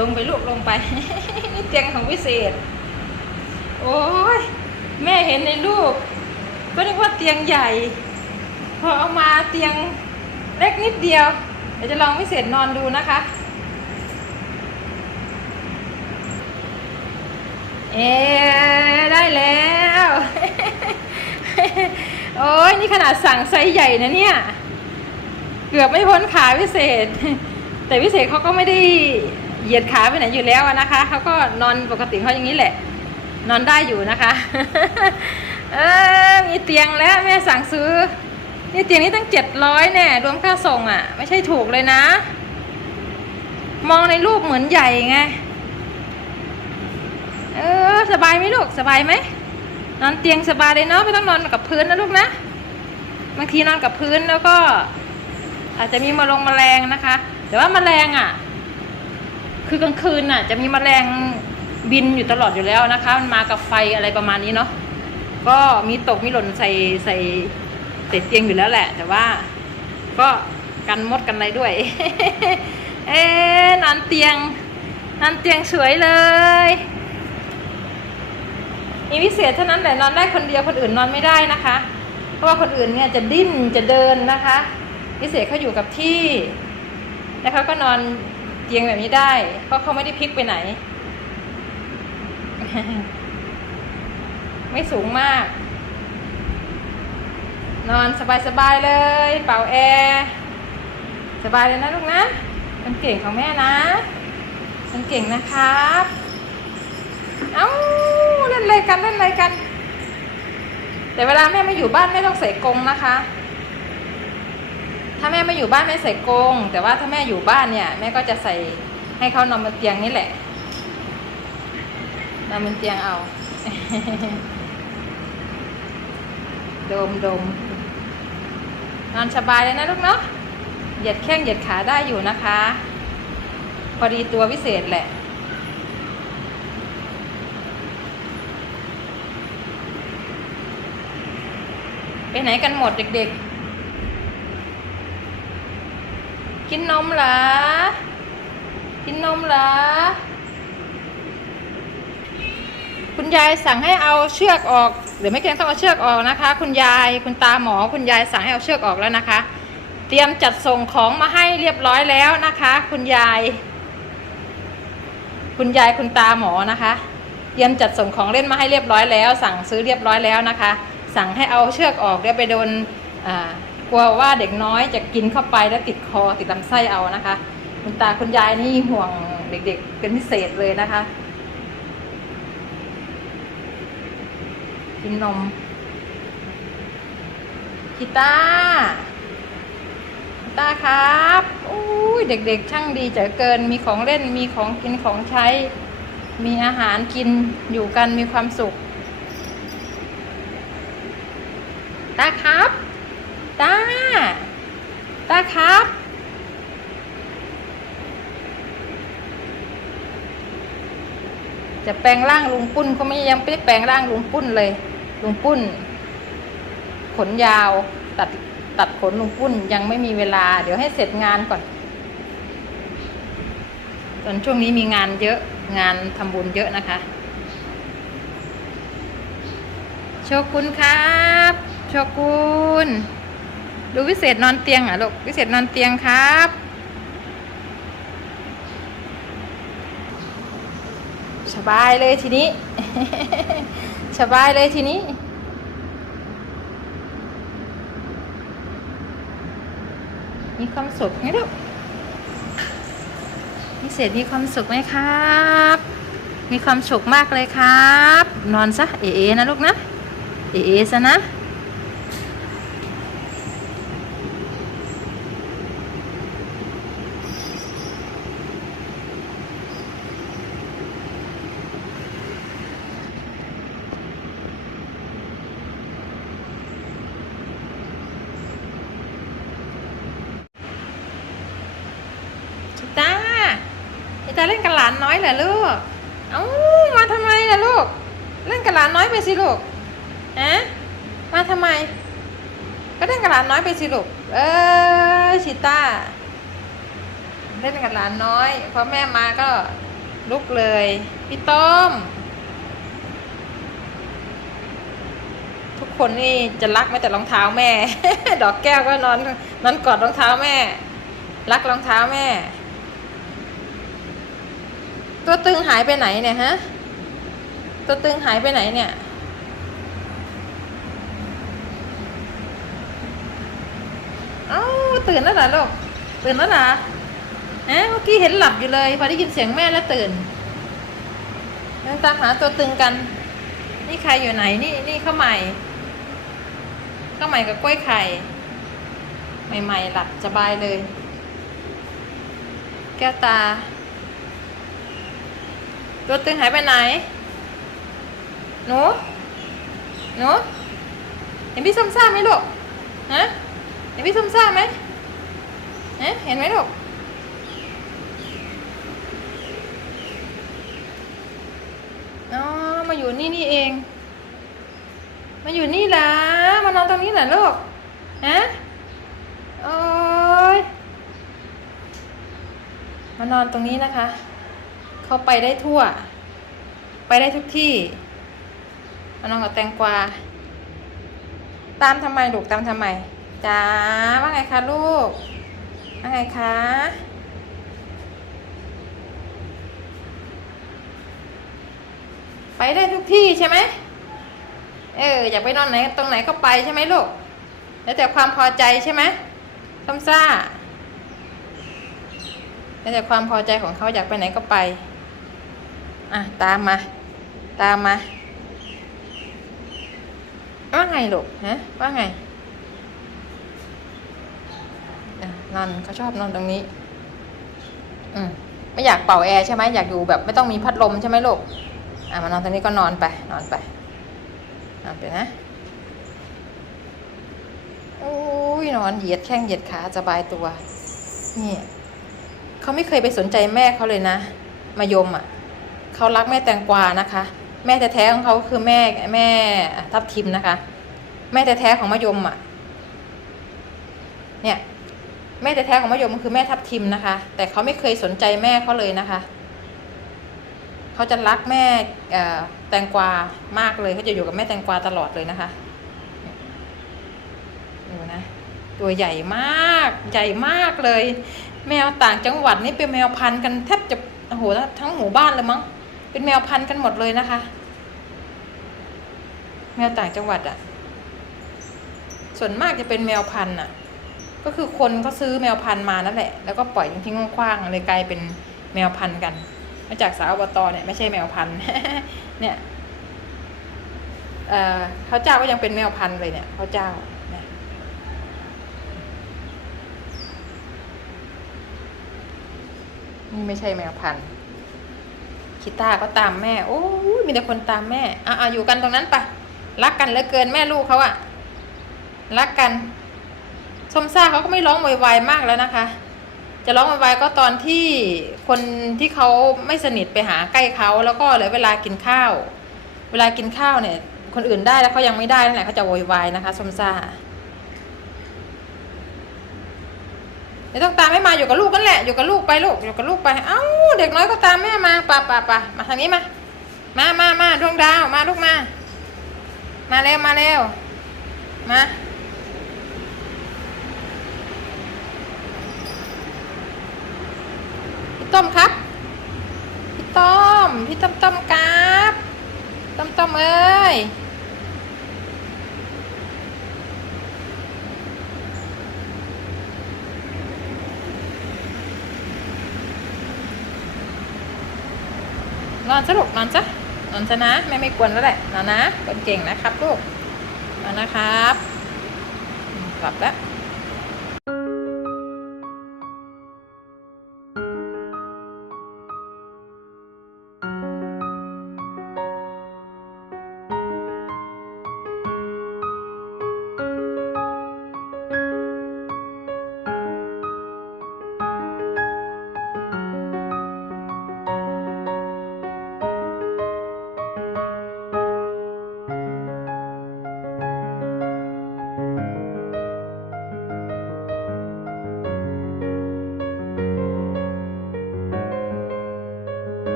ลงไปลูกลงไปนี่เตียงของวิเศษ โอ้ยแม่เห็นในรูปก็นึกว่าเตียงใหญ่ พอเอามาเตียงเล็กนิดเดียว เดี๋ยวจะลองวิเศษนอนดูนะคะ เอได้แล้ว โอ้ยนี่ขนาดสั่งไซส์ใหญ่นะเนี่ย เกือบไม่พ้นขาพิเศษ แต่พิเศษเขาก็ไม่ได้ เหยียดขาไปไหนอยู่แล้วนะคะเขาก็นอนปกติเขาอย่างนี้แหละ นอนได้อยู่นะคะ เออมีเตียงแล้วแม่สั่งซื้อ นี่เตียงนี้ตั้งเจ็ดร้อยแน่รวมค่าส่งอะ่ะ ไม่ใช่ถูกเลยนะ มองในรูปเหมือนใหญ่ไงเออสบายไหมลูกสบายไหมนอนเตียงสบายเลยเนาะไม่ต้องนอนกับพื้นนะลูกนะบางทีนอนกับพื้นแล้วก็ อาจจะมีมาลงมแมลงนะคะ แต่ว่ามแมลงอะ คือกลางคืนน่ะจะมีแมลงบินอยู่ตลอดอยู่แล้วนะคะ มันมากับไฟอะไรประมาณนี้เนาะก็มีตกมีหล่นใส่ใส่ใส่เตียงอยู่แล้วแหละ แต่ว่า ก็กันมดกันอะไรด้วย เอ๊นอนเตียงนอนเตียงสวยเลยมีพิเศษเท่านั้นแหละนอนได้คนเดียวคนอื่นนอนไม่ได้นะคะ เพราะว่าคนอื่นเนี่ยจะดิ้นจะเดินนะคะพิเศษเขาอยู่กับที่แล้วเขาก็นอน เตียงแบบนี้ได้ เพราะเขาไม่ได้พลิกไปไหน ไม่สูงมาก นอนสบายๆเลย เป่าแอร์สบายเลยนะลูกนะเป็นเก่งของแม่นะเป็นเก่งนะครับ เอ้าเล่นอะไรกันเล่นอะไรกัน แต่เวลาแม่ไม่อยู่บ้านแม่ต้องใส่กรงนะคะ ถ้าแม่ไม่อยู่บ้านแม่ใส่กง แต่ว่าถ้าแม่อยู่บ้านเนี่ย แม่ก็จะใส่ให้เขานอนบนเตียงนี่แหละนอนบนเตียงเอา ดมดมนอนสบายเลยนะลูกเนาะ เหยียดแข้งเหยียดขาได้อยู่นะคะ พอดีตัววิเศษแหละไปไหนกันหมดเด็กๆ กินนมเหรอ กินนมเหรอ คุณยายสั่งให้เอาเชือกออกหรือไม่เพียงต้องเอาเชือกออกนะคะ คุณยายคุณตาหมอ คุณยายสั่งให้เอาเชือกออกแล้วนะคะ เตรียมจัดส่งของมาให้เรียบร้อยแล้วนะคะ คุณยาย คุณยายคุณตาหมอนะคะ เตรียมจัดส่งของเล่นมาให้เรียบร้อยแล้ว สั่งซื้อเรียบร้อยแล้วนะคะ สั่งให้เอาเชือกออกเดี๋ยวไปโดนอ่า กลัวว่าเด็กน้อยจะกินเข้าไปแล้วติดคอติดลำไส้เอานะคะ คุณตาคุณยายนี่ห่วงเด็กๆเป็นพิเศษเลยนะคะ กินนมกีตากีตาครับอุ้ยเด็กๆ ช่างดีจ๋อเกินมีของเล่นมีของกินของใช้ มีอาหารกินอยู่กันมีความสุขตาครับ ตาครับ จะแปลงร่างลุงปุ้นก็ไม่ยังไม่ได้แปลงร่างลุงปุ้นเลย ลุงปุ้น ขนยาว ตัดตัดขนลุงปุ้นยังไม่มีเวลา เดี๋ยวให้เสร็จงานก่อน ตอนช่วงนี้มีงานเยอะงานทำบุญเยอะนะคะโชกุนครับโชกุน ดูวิเศษนอนเตียงอะลูกวิเศษนอนเตียงครับ สบายเลยทีนี้ สบายเลยทีนี้มีความสุขไหมลูกพิเศษมีความสุขไหมครับ มีความสุขมากเลยครับ นอนซะเอ๋ๆนะลูกนะ เอ๋ๆซะนะ ชิตา ชิตาเล่นกับหลานน้อยเหรอลูก เอ้ามาทำไมล่ะลูก เล่นกับหลานน้อยไปสิลูกฮะมาทำไม ก็เล่นกับหลานน้อยไปสิลูก เออชิต้า เล่นกับหลานน้อยพอแม่มาก็ลุกเลย พี่ต้ม ทุกคนนี่จะรักแม้แต่รองเท้าแม่ ดอกแก้วก็นอนนอนกอดรองเท้าแม่ รักรองเท้าแม่ ตัวตึงหายไปไหนเนี่ยฮะ ตัวตึงหายไปไหนเนี่ย เอ้าตื่นแล้วเหรอลูก ตื่นแล้วเหรอฮะเมื่อกี้เห็นหลับอยู่เลย พอได้ยินเสียงแม่แล้วตื่นเดินตามหาตัวตึงกัน นี่ใครอยู่ไหน นี่นี่ข้าวใหม่ ข้าวใหม่กับกล้วยไข่ ใหม่ๆหลับสบายเลย แก้วตา ตัวตึงหายไปไหน หนู หนู เห็นพี่ส้มซ่าไหมลูก ฮะ เห็นพี่ส้มซ่าไหมฮะเห็นไหมลูก อ๋อ มาอยู่นี่นี่เอง มาอยู่นี่ละมานอนตรงนี้เหรอลูก ฮะโอ้ยมานอนตรงนี้นะคะ เขาไปได้ทั่ว ไปได้ทุกที่มานอนกับแตงกวา ตามทำไมลูกตามทำไมจ้าว่าไงคะลูกว่าไงคะไปได้ทุกที่ใช่ไหมเอออยากไปนอนไหนตรงไหนก็ไปใช่ไหมลูก แล้วแต่ความพอใจใช่ไหมต้มซ่าแล้วแต่ความพอใจของเขาอยากไปไหนก็ไป อะ ตามมา ตามมาว่าไงลูกฮะว่าไงนอนเขาชอบนอนตรงนี้ อืมไม่อยากเป่าแอร์ใช่ไหมอยากอยู่แบบไม่ต้องมีพัดลมใช่ไหมลูกอะมานอนตรงนี้ก็นอนไป นอนไปนอนไปนะโอ้ยนอนเหยียดแข้งเหยียดขาสบายตัวนี่เขาไม่เคยไปสนใจแม่เขาเลยนะมายมอะ เขารักแม่แตงกวานะคะ แม่แท้ๆของเขาคือแม่แม่ทับทิมนะคะ แม่แท้ๆของมะยมอะ เนี่ย แม่แท้ๆของมะยมคือแม่ทับทิมนะคะ แต่เขาไม่เคยสนใจแม่เขาเลยนะคะเขาจะรักแม่แตงกวามากเลยเขาจะอยู่กับแม่แตงกวาตลอดเลยนะคะดูนะตัวใหญ่มากใหญ่มากเลย แมวต่างจังหวัดนี่เป็นแมวพันธุ์กันแทบจะโอ้โหทั้งหมู่บ้านเลยมั้ง เป็นแมวพันธุ์กันหมดเลยนะคะ แมวต่างจังหวัดอะ่ะ ส่วนมากจะเป็นแมวพันธุ์อะ ก็คือคนก็ซื้อแมวพันธุ์มานั่นแหละ แล้วก็ปล่อยทิ้งๆคว้างๆเลยกลายเป็นแมวพันธุ์กัน มาจากสาวอบตเนี่ยไม่ใช่แมวพันธุ์เนี่ยเออเขาเจ้าก็ยังเป็นแมวพันธุ์เลยเนี่ยเขาเจ้านี่ไม่ใช่แมวพันธุ์ คิต้าก็ตามแม่ โอ้ยมีแต่คนตามแม่อะอะอยู่กันตรงนั้นปะรักกันเหลือเกินแม่ลูกเขาอะรักกันส้มซ่าเขาก็ไม่ร้องวายๆมากแล้วนะคะ จะร้องวายๆก็ตอนที่คนที่เขาไม่สนิทไปหาใกล้เขาแล้วก็เหลือเวลากินข้าว เวลากินข้าวเนี่ย คนอื่นได้แล้วเขายังไม่ได้นั่นแหละเขาจะวยวายนะคะส้มซ่า เดี๋ยวต้องตามให้มาอยู่กับลูกกันแหละอยู่กับลูกไปลูกอยู่กับลูกไปเอ้าเด็กน้อยก็ตามแม่มาป่ะป่ะป่ะมาทางนี้มา มามามาดวงดาวมาลูกมา มาเร็วมาเร็วมาพี่ต้มครับพี่ต้มพี่ต้มต้มครับต้มต้มเอ้ย นอนซะลูกนอนซะนอนซะนะแม่ไม่กวนแล้วแหละนอนนะคนเก่งนะครับลูกนอนนะครับหลับแล้ว